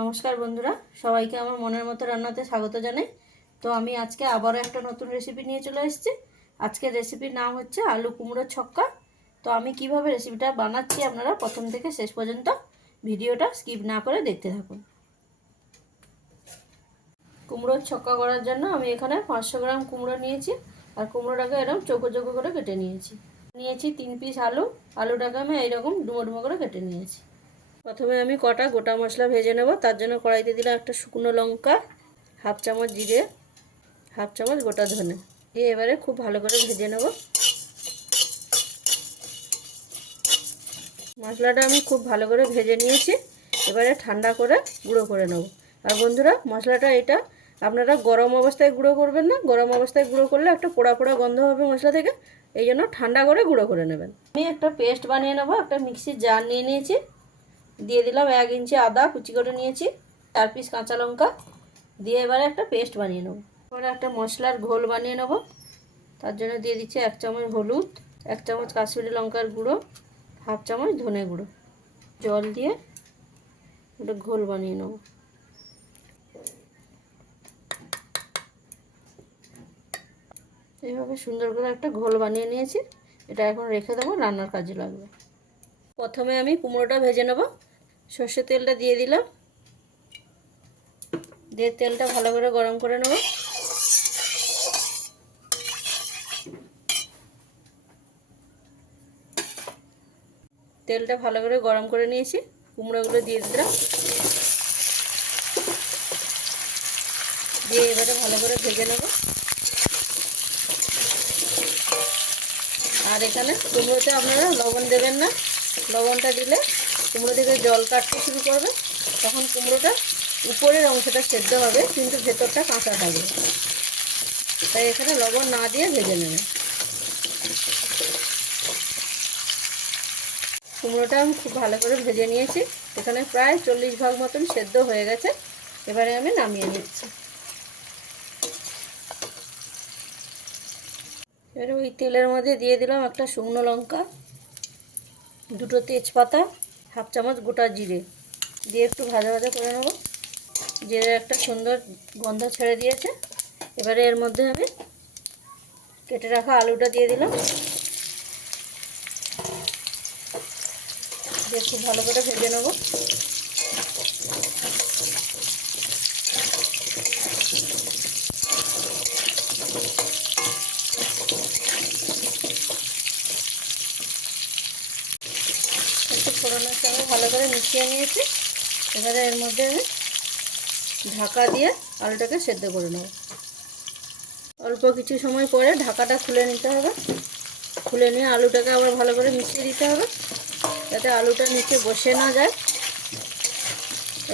নমস্কার বন্ধুরা, সবাইকে আমার মনের মতো রান্নাতে স্বাগত জানাই। তো আমি আজকে আবারও একটা নতুন রেসিপি নিয়ে চলে এসেছি। আজকের রেসিপির নাম হচ্ছে আলু কুমড়োর ছক্কা। তো আমি কীভাবে রেসিপিটা বানাচ্ছি আপনারা প্রথম থেকে শেষ পর্যন্ত ভিডিওটা স্কিপ না করে দেখতে থাকুন। কুমড়োর ছক্কা করার জন্য আমি এখানে পাঁচশো গ্রাম কুমড়ো নিয়েছি আর কুমড়োটাকে এরকম চোখো চোখো করে কেটে নিয়েছি। নিয়েছি তিন পিস আলু, আলুটাকে আমি এইরকম ডুমো ডুমো করে কেটে নিয়েছি। প্রথমে আমি কটা গোটা মশলা ভেজে নেব, তার জন্য কড়াইতে দিলাম একটা শুকনো লঙ্কা, হাফ চামচ জিরে, হাফ চামচ গোটা ধনে। দিয়ে এবারে খুব ভালো করে ভেজে নেব। মশলাটা আমি খুব ভালো করে ভেজে নিয়েছি, এবারে ঠান্ডা করে গুঁড়ো করে নেব। আর বন্ধুরা, মশলাটা এটা আপনারা গরম অবস্থায় গুঁড়ো করবেন না, গরম অবস্থায় গুঁড়ো করলে একটা পোড়া পোড়া গন্ধ হবে মশলা থেকে, এই জন্য ঠান্ডা করে গুঁড়ো করে নেবেন। আমি একটা পেস্ট বানিয়ে নেব, একটা মিক্সির জার নিয়ে নিয়েছি দিয়ে দিলাম এক ইঞ্চি আদা, কুচি করে নিয়েছি, চার পিস কাঁচা লঙ্কা, দিয়ে এবারে একটা পেস্ট বানিয়ে নেব। এবারে একটা মশলার ঘোল বানিয়ে নেব। তার জন্য দিয়ে দিচ্ছি এক চামচ হলুদ, এক চামচ কাশ্মীরি লঙ্কার গুঁড়ো, হাফ চামচ ধনে গুঁড়ো। জল দিয়ে একটা ঘোল বানিয়ে নেব। এইভাবে সুন্দর করে একটা ঘোল বানিয়ে নিয়েছি। এটা এখন রেখে দেবো, রান্নার কাজে লাগবে। প্রথমে আমি কুমড়োটা ভেজে নেব। সর্ষে তেলটা দিয়ে দিলাম। দিয়ে তেলটা ভালো করে গরম করে নেব। তেলটা ভালো করে গরম করে নিয়েছি। কুমড়োগুলো দিয়ে দিলাম। দিয়ে এবারে ভালো করে ভেজে নেব। আর এখানে কুমড়োতে আপনারা লবণ দেবেন না। লবণটা দিলে কুমড়ো থেকে জল কাটতে শুরু করবে, তখন কুমড়োটা উপরের অংশটা সেদ্ধ হবে, কিন্তু ভেতরটা কাঁচা থাকবে। তাই এখানে লবণ না দিয়ে ভেজে নেবে। কুমড়োটা আমি খুব ভালো করে ভেজে নিয়েছি। এখানে প্রায় চল্লিশ ভাগ মতন সেদ্ধ হয়ে গেছে। এবারে আমি নামিয়ে নিচ্ছি। এবারে ওই তেলের মধ্যে দিয়ে দিলাম একটা শুকনো লঙ্কা, দুটো তেজপাতা হাফ চামচ গোটা জিরে। দিয়ে একটু ভাজা ভাজা করে নেব। জিরে একটা সুন্দর গন্ধ ছেড়ে দিয়েছে। এবারে এর মধ্যে আমি কেটে রাখা আলুটা দিয়ে দিলাম। দিয়ে খুব ভালো করে ভেজে নেব একটু ফোড়নের সঙ্গে ভালো করে মিশিয়ে নিয়েছি। এবারে এর মধ্যে আমি ঢাকা দিয়ে আলুটাকে সেদ্ধ করে নেব। অল্প কিছু সময় পরে ঢাকাটা খুলে নিতে হবে। খুলে নিয়ে আলুটাকে আবার ভালো করে মিশিয়ে দিতে হবে। যাতে আলুটা নিচে বসে না যায়।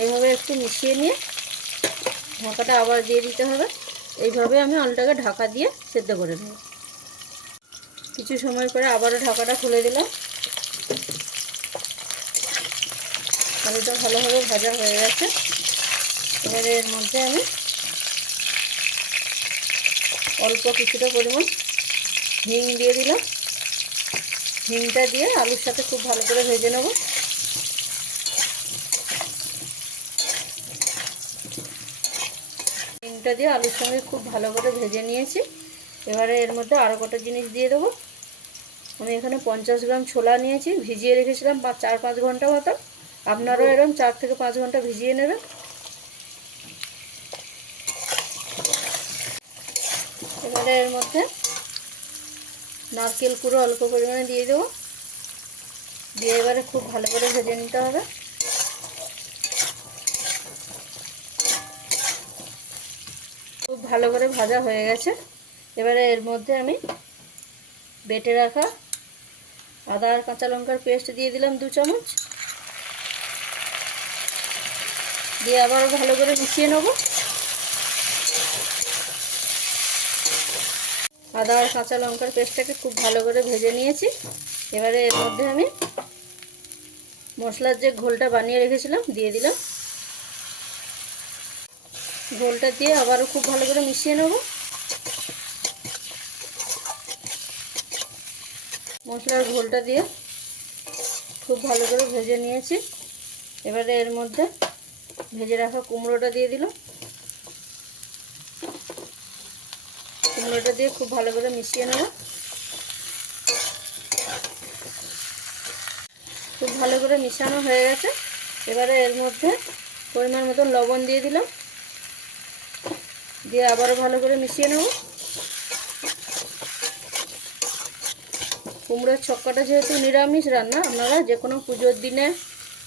এইভাবে একটু মিশিয়ে নিয়ে ঢাকাটা আবার দিয়ে দিতে হবে। এইভাবে আমি আলুটাকে ঢাকা দিয়ে সেদ্ধ করে নেব। কিছু সময় পরে আবারও ঢাকাটা খুলে দিলাম। আলুটা ভালোভাবে ভাজা হয়ে গেছে। এবারে এর মধ্যে আমি অল্প কিছুটা পরিমাণ হিং দিয়ে দিলাম। হিংটা দিয়ে আলুর সাথে খুব ভালো করে ভেজে নেব। হিংটা দিয়ে আলুর সঙ্গে খুব ভালো করে ভেজে নিয়েছি। এবারে এর মধ্যে আরও কটা জিনিস দিয়ে দেবো। আমি এখানে পঞ্চাশ গ্রাম ছোলা নিয়েছি। ভিজিয়ে রেখেছিলাম চার পাঁচ ঘণ্টা মতো আপনারাও এরকম চার থেকে পাঁচ ঘণ্টা ভিজিয়ে নেবেন। এবারে এর মধ্যে নারকেল কুড়ো অল্প পরিমাণে দিয়ে দেবো। দিয়ে এবারে খুব ভালো করে ভেজে নিতে হবে। খুব ভালো করে ভাজা হয়ে গেছে। এবারে এর মধ্যে আমি বেটে রাখা আদা আর কাঁচা লঙ্কার পেস্ট দিয়ে দিলাম দু চামচ। দিয়ে আবার ভালো করে মিশিয়ে নেব। আদা আর কাঁচা লঙ্কার পেস্টটাকে খুব ভালো করে ভেজে নিয়েছি। এবারে এর মধ্যে আমি মশলার যে ঘোলটা বানিয়ে রেখেছিলাম, দিয়ে দিলাম। ঘোলটা দিয়ে আবারও খুব ভালো করে মিশিয়ে নেব। মশলার ঘোলটা দিয়ে খুব ভালো করে ভেজে নিয়েছি। এবারে এর মধ্যে ভেজে রাখা কুমড়োটা দিয়ে দিলাম। কুমড়োটা দিয়ে খুব ভালো করে মিশিয়ে নেব। খুব ভালো করে মিশানো হয়ে গেছে। এবারে এর মধ্যে পরিমাণ মতন লবণ দিয়ে দিলাম। দিয়ে আবারও ভালো করে মিশিয়ে নেব। কুমড়োর ছক্কাটা যেহেতু নিরামিষ রান্না, আপনারা যে কোনো পুজোর দিনে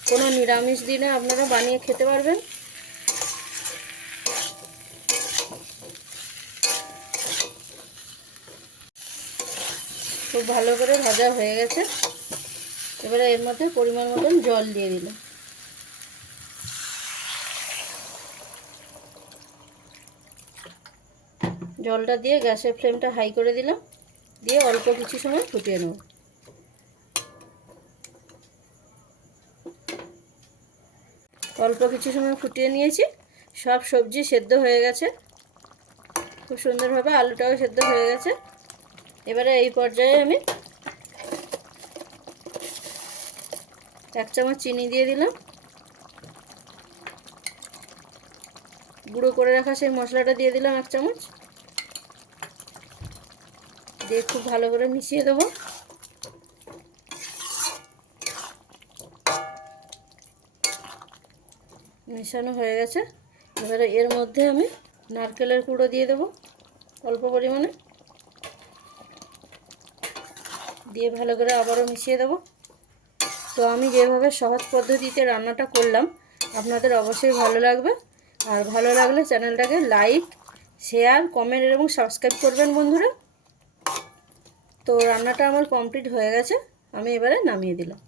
কোনো নিরামিষ দিনে আপনারা বানিয়ে খেতে পারবেন। খুব ভালো করে ভাজা হয়ে গেছে। এবারে এর মধ্যে পরিমাণ মতন জল দিয়ে দিলাম। জলটা দিয়ে গ্যাসের ফ্লেমটা হাই করে দিলাম। দিয়ে অল্প কিছু সময় ফুটিয়ে নেব। অল্প কিছু সময় ফুটিয়ে নিয়েছি। সব সবজি সেদ্ধ হয়ে গেছে। খুব সুন্দরভাবে আলুটাও সেদ্ধ হয়ে গেছে। এবারে এই পর্যায়ে আমি এক চামচ চিনি দিয়ে দিলাম। গুঁড়ো করে রাখা সেই মশলাটা দিয়ে দিলাম এক চামচ। দিয়ে খুব ভালো করে মিশিয়ে দেবো। মেশানো হয়ে গেছে। এবারে এর মধ্যে আমি নারকেলের কুড়ো দিয়ে দেবো অল্প পরিমাণে। দিয়ে ভালো করে আবারও মিশিয়ে দেবো। তো আমি যেভাবে সহজ পদ্ধতিতে রান্নাটা করলাম, আপনাদের অবশ্যই ভালো লাগবে। আর ভালো লাগলে চ্যানেলটাকে লাইক, শেয়ার, কমেন্ট এবং সাবস্ক্রাইব করবেন বন্ধুরা। তো রান্নাটা আমার কমপ্লিট হয়ে গেছে। আমি এবারে নামিয়ে দিলাম।